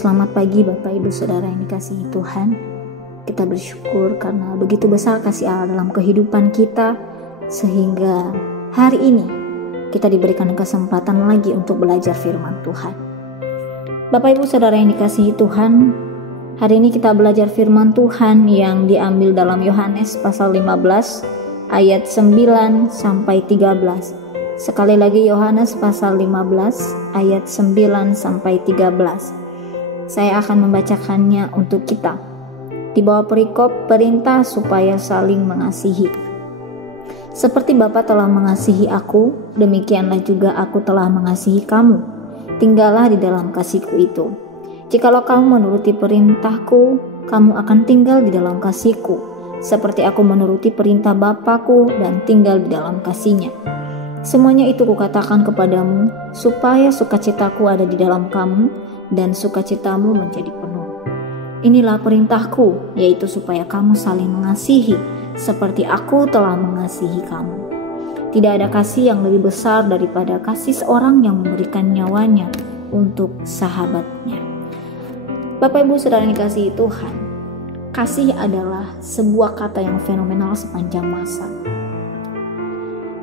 Selamat pagi Bapak Ibu Saudara yang dikasihi Tuhan. Kita bersyukur karena begitu besar kasih Allah dalam kehidupan kita, sehingga hari ini kita diberikan kesempatan lagi untuk belajar firman Tuhan. Bapak Ibu Saudara yang dikasihi Tuhan, hari ini kita belajar firman Tuhan yang diambil dalam Yohanes pasal 15 ayat 9 sampai 13. Sekali lagi Yohanes pasal 15 ayat 9 sampai 13. Saya akan membacakannya untuk kita. Di bawah perikop perintah supaya saling mengasihi. Seperti Bapa telah mengasihi aku, demikianlah juga aku telah mengasihi kamu. Tinggallah di dalam kasihku itu. Jikalau kamu menuruti perintahku, kamu akan tinggal di dalam kasihku, seperti aku menuruti perintah Bapakku dan tinggal di dalam kasihnya. Semuanya itu kukatakan kepadamu, supaya sukacitaku ada di dalam kamu, dan sukacitamu menjadi penuh. Inilah perintahku, yaitu supaya kamu saling mengasihi, seperti aku telah mengasihi kamu. Tidak ada kasih yang lebih besar daripada kasih seorang yang memberikan nyawanya untuk sahabatnya. Bapak Ibu Saudara yang dikasihi Tuhan, kasih adalah sebuah kata yang fenomenal sepanjang masa.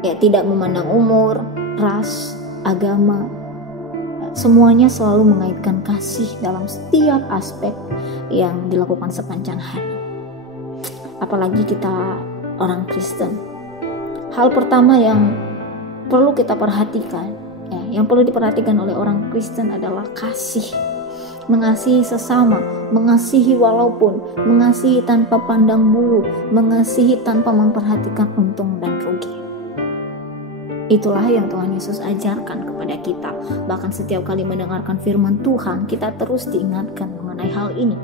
Ya, tidak memandang umur, ras, agama, semuanya selalu mengaitkan kasih dalam setiap aspek yang dilakukan sepanjang hari. Apalagi kita orang Kristen. Hal pertama yang perlu kita perhatikan, yang perlu diperhatikan oleh orang Kristen adalah kasih. Mengasihi sesama, mengasihi walaupun, mengasihi tanpa pandang bulu, mengasihi tanpa memperhatikan untung dan rugi. Itulah yang Tuhan Yesus ajarkan kepada kita. Bahkan setiap kali mendengarkan firman Tuhan, kita terus diingatkan mengenai hal ini.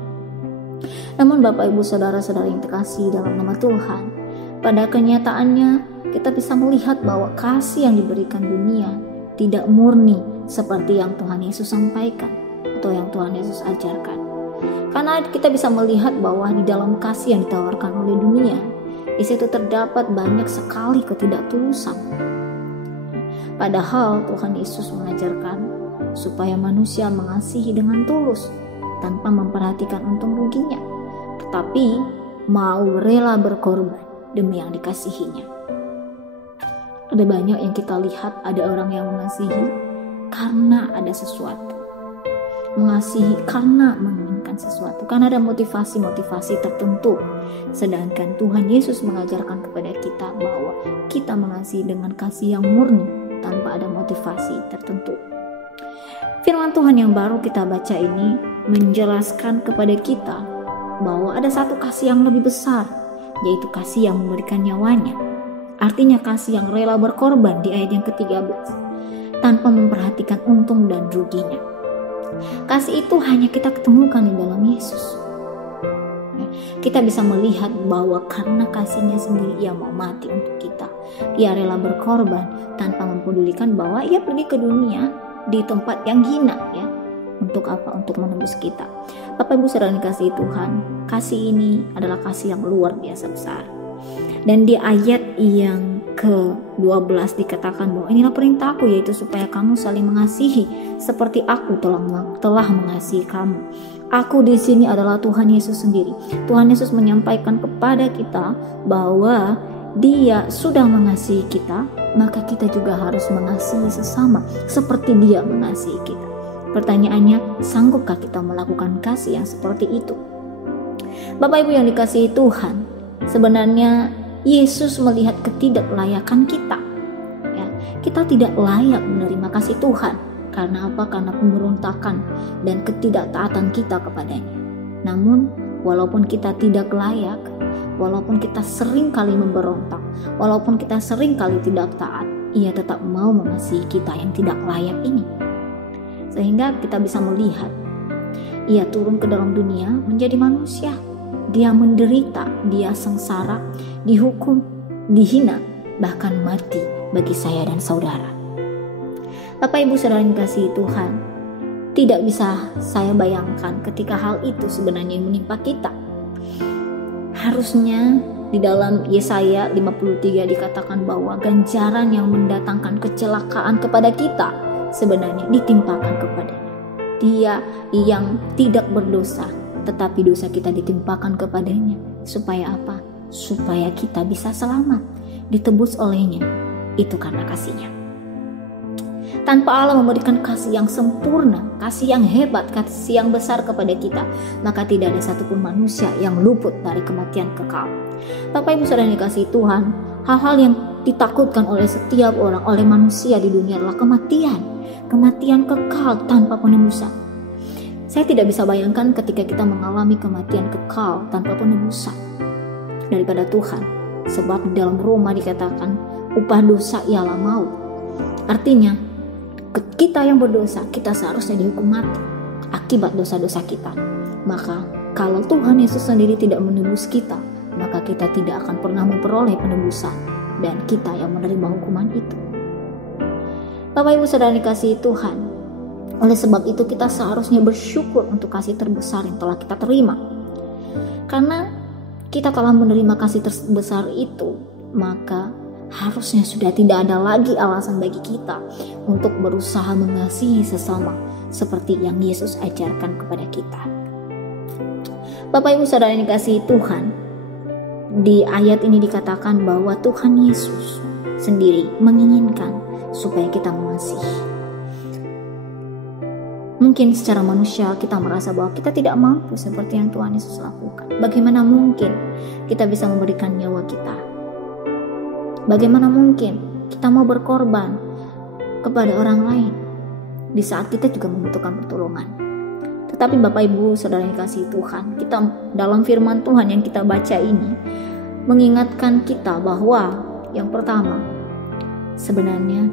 Namun Bapak Ibu Saudara-saudara yang terkasih dalam nama Tuhan, pada kenyataannya kita bisa melihat bahwa kasih yang diberikan dunia tidak murni seperti yang Tuhan Yesus sampaikan atau yang Tuhan Yesus ajarkan. Karena kita bisa melihat bahwa di dalam kasih yang ditawarkan oleh dunia, di situ terdapat banyak sekali ketidaktulusan. Padahal Tuhan Yesus mengajarkan supaya manusia mengasihi dengan tulus tanpa memperhatikan untung ruginya, tetapi mau rela berkorban demi yang dikasihinya. Ada banyak yang kita lihat, ada orang yang mengasihi karena ada sesuatu, mengasihi karena menginginkan sesuatu, karena ada motivasi-motivasi tertentu. Sedangkan Tuhan Yesus mengajarkan kepada kita bahwa kita mengasihi dengan kasih yang murni tanpa ada motivasi tertentu. Firman Tuhan yang baru kita baca ini menjelaskan kepada kita bahwa ada satu kasih yang lebih besar, yaitu kasih yang memberikan nyawanya. Artinya kasih yang rela berkorban di ayat yang ke-13, tanpa memperhatikan untung dan ruginya. Kasih itu hanya kita ketemukan di dalam Yesus. Kita bisa melihat bahwa karena kasihnya sendiri ia mau mati untuk kita. Ia rela berkorban tanpa mempedulikan bahwa ia pergi ke dunia di tempat yang hina, ya. Untuk apa? Untuk menembus kita. Bapak Ibu Saudara dikasihi Tuhan, kasih ini adalah kasih yang luar biasa besar. Dan di ayat yang ke-12 dikatakan bahwa inilah perintahku, yaitu supaya kamu saling mengasihi seperti aku telah mengasihi kamu. Aku di sini adalah Tuhan Yesus sendiri. Tuhan Yesus menyampaikan kepada kita bahwa Dia sudah mengasihi kita, maka kita juga harus mengasihi sesama seperti Dia mengasihi kita. Pertanyaannya, sanggupkah kita melakukan kasih yang seperti itu? Bapak Ibu yang dikasihi Tuhan, sebenarnya Yesus melihat ketidaklayakan kita. Ya, kita tidak layak menerima kasih Tuhan. Karena apa? Karena pemberontakan dan ketidaktaatan kita kepadanya. Namun, walaupun kita tidak layak, walaupun kita sering kali memberontak, walaupun kita sering kali tidak taat, Ia tetap mau mengasihi kita yang tidak layak ini. Sehingga kita bisa melihat, Ia turun ke dalam dunia menjadi manusia. Dia menderita, Dia sengsara, dihukum, dihina, bahkan mati bagi saya dan saudara. Bapak Ibu Saudara yang dikasihi Tuhan, tidak bisa saya bayangkan ketika hal itu sebenarnya yang menimpa kita. Harusnya di dalam Yesaya 53 dikatakan bahwa ganjaran yang mendatangkan kecelakaan kepada kita sebenarnya ditimpakan kepadanya. Dia yang tidak berdosa, tetapi dosa kita ditimpakan kepadanya. Supaya apa? Supaya kita bisa selamat, ditebus olehnya. Itu karena kasih-Nya. Tanpa Allah memberikan kasih yang sempurna, kasih yang hebat, kasih yang besar kepada kita, maka tidak ada satupun manusia yang luput dari kematian kekal. Bapak Ibu Saudara yang dikasihi Tuhan, hal-hal yang ditakutkan oleh setiap orang, oleh manusia di dunia adalah kematian kekal tanpa penebusan. Saya tidak bisa bayangkan ketika kita mengalami kematian kekal tanpa penebusan daripada Tuhan. Sebab di dalam Roma dikatakan upah dosa ialah maut. Artinya kita yang berdosa, kita seharusnya dihukum mati akibat dosa-dosa kita. Maka kalau Tuhan Yesus sendiri tidak menebus kita, maka kita tidak akan pernah memperoleh penebusan, dan kita yang menerima hukuman itu. Bapak Ibu Saudara dikasihi Tuhan, oleh sebab itu kita seharusnya bersyukur untuk kasih terbesar yang telah kita terima. Karena kita telah menerima kasih terbesar itu, maka harusnya sudah tidak ada lagi alasan bagi kita untuk berusaha mengasihi sesama seperti yang Yesus ajarkan kepada kita. Bapak Ibu Saudara yang dikasihi Tuhan, di ayat ini dikatakan bahwa Tuhan Yesus sendiri menginginkan supaya kita mengasihi. Mungkin secara manusia kita merasa bahwa kita tidak mampu seperti yang Tuhan Yesus lakukan. Bagaimana mungkin kita bisa memberikan nyawa kita? Bagaimana mungkin kita mau berkorban kepada orang lain di saat kita juga membutuhkan pertolongan? Tetapi Bapak Ibu Saudara yang dikasihi Tuhan, kita dalam firman Tuhan yang kita baca ini mengingatkan kita bahwa yang pertama, sebenarnya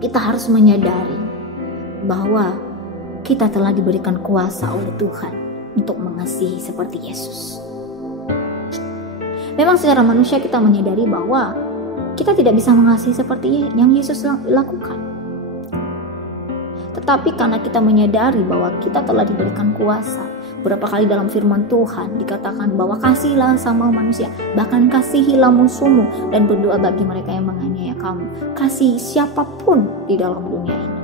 kita harus menyadari bahwa kita telah diberikan kuasa oleh Tuhan untuk mengasihi seperti Yesus. Memang secara manusia kita menyadari bahwa kita tidak bisa mengasihi seperti yang Yesus lakukan. Tetapi karena kita menyadari bahwa kita telah diberikan kuasa, berapa kali dalam firman Tuhan dikatakan bahwa kasihilah sama manusia, bahkan kasihilah musuhmu dan berdoa bagi mereka yang menganiaya kamu. Kasih siapapun di dalam dunia ini.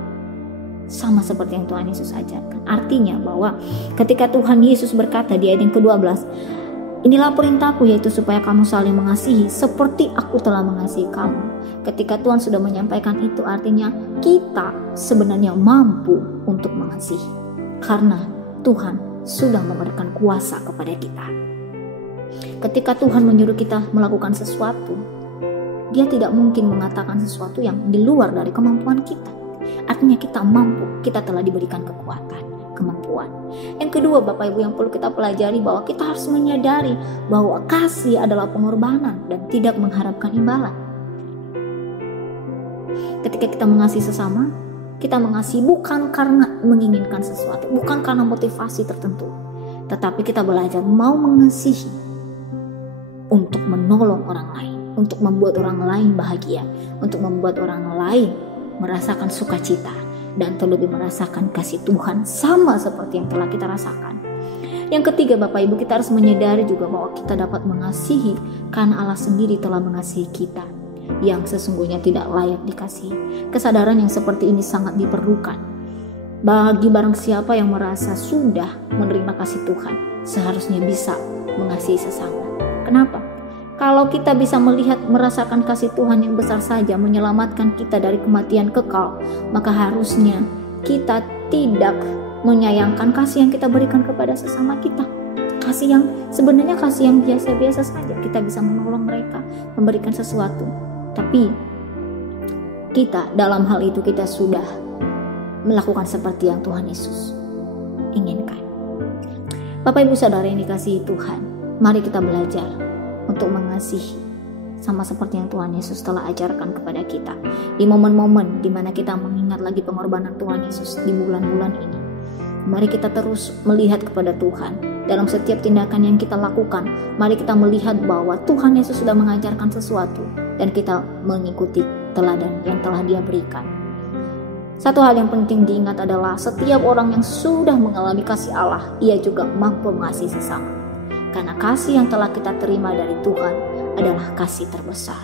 Sama seperti yang Tuhan Yesus ajarkan. Artinya bahwa ketika Tuhan Yesus berkata di ayat yang ke-12, inilah perintahku, yaitu supaya kamu saling mengasihi seperti aku telah mengasihi kamu. Ketika Tuhan sudah menyampaikan itu, artinya kita sebenarnya mampu untuk mengasihi. Karena Tuhan sudah memberikan kuasa kepada kita. Ketika Tuhan menyuruh kita melakukan sesuatu, Dia tidak mungkin mengatakan sesuatu yang di luar dari kemampuan kita. Artinya kita mampu, kita telah diberikan kemampuan. Yang kedua Bapak Ibu yang perlu kita pelajari bahwa kita harus menyadari bahwa kasih adalah pengorbanan dan tidak mengharapkan imbalan. Ketika kita mengasihi sesama, kita mengasihi bukan karena menginginkan sesuatu, bukan karena motivasi tertentu, tetapi kita belajar mau mengasihi untuk menolong orang lain, untuk membuat orang lain bahagia, untuk membuat orang lain merasakan sukacita, dan terlebih merasakan kasih Tuhan sama seperti yang telah kita rasakan. Yang ketiga Bapak Ibu, kita harus menyadari juga bahwa kita dapat mengasihi karena Allah sendiri telah mengasihi kita yang sesungguhnya tidak layak dikasihi. Kesadaran yang seperti ini sangat diperlukan bagi barang siapa yang merasa sudah menerima kasih Tuhan, seharusnya bisa mengasihi sesama. Kenapa? Kalau kita bisa merasakan kasih Tuhan yang besar saja menyelamatkan kita dari kematian kekal, maka harusnya kita tidak menyayangkan kasih yang kita berikan kepada sesama kita. Kasih yang sebenarnya kasih yang biasa-biasa saja. Kita bisa menolong mereka, memberikan sesuatu. Tapi kita dalam hal itu kita sudah melakukan seperti yang Tuhan Yesus inginkan. Bapak Ibu Saudara yang dikasihi Tuhan, mari kita belajar untuk mengasihi sama seperti yang Tuhan Yesus telah ajarkan kepada kita. Di momen-momen di mana kita mengingat lagi pengorbanan Tuhan Yesus di bulan-bulan ini, mari kita terus melihat kepada Tuhan dalam setiap tindakan yang kita lakukan. Mari kita melihat bahwa Tuhan Yesus sudah mengajarkan sesuatu dan kita mengikuti teladan yang telah Dia berikan. Satu hal yang penting diingat adalah setiap orang yang sudah mengalami kasih Allah, ia juga mampu mengasihi sesama. Karena kasih yang telah kita terima dari Tuhan adalah kasih terbesar.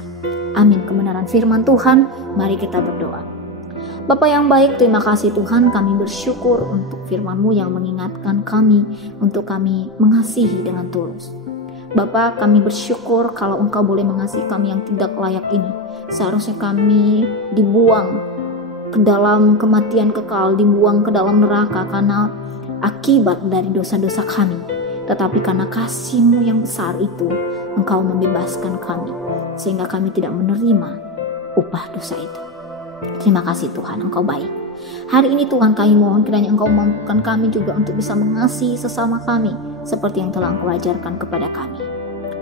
Amin. Kebenaran firman Tuhan, mari kita berdoa. Bapa yang baik, terima kasih Tuhan, kami bersyukur untuk firman-Mu yang mengingatkan kami untuk kami mengasihi dengan tulus. Bapa, kami bersyukur kalau Engkau boleh mengasihi kami yang tidak layak ini. Seharusnya kami dibuang ke dalam kematian kekal, dibuang ke dalam neraka karena akibat dari dosa-dosa kami. Tetapi karena kasih-Mu yang besar itu, Engkau membebaskan kami, sehingga kami tidak menerima upah dosa itu. Terima kasih Tuhan, Engkau baik. Hari ini Tuhan, kami mohon kiranya Engkau mampukan kami juga untuk bisa mengasihi sesama kami seperti yang telah Engkau ajarkan kepada kami.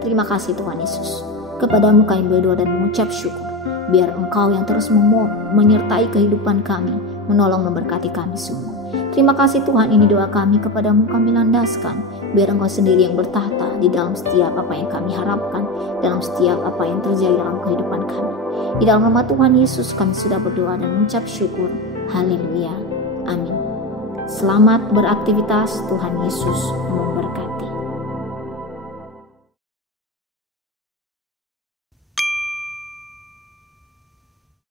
Terima kasih Tuhan Yesus. Kepadamu kami berdoa dan mengucap syukur. Biar Engkau yang terus menyertai kehidupan kami, menolong memberkati kami semua. Terima kasih Tuhan, ini doa kami kepadamu kami landaskan. Biar Engkau sendiri yang bertahta di dalam setiap apa yang kami harapkan, dalam setiap apa yang terjadi dalam kehidupan kami. Di dalam nama Tuhan Yesus kami sudah berdoa dan mengucap syukur. Haleluya. Amin. Selamat beraktivitas. Tuhan Yesus memberkati.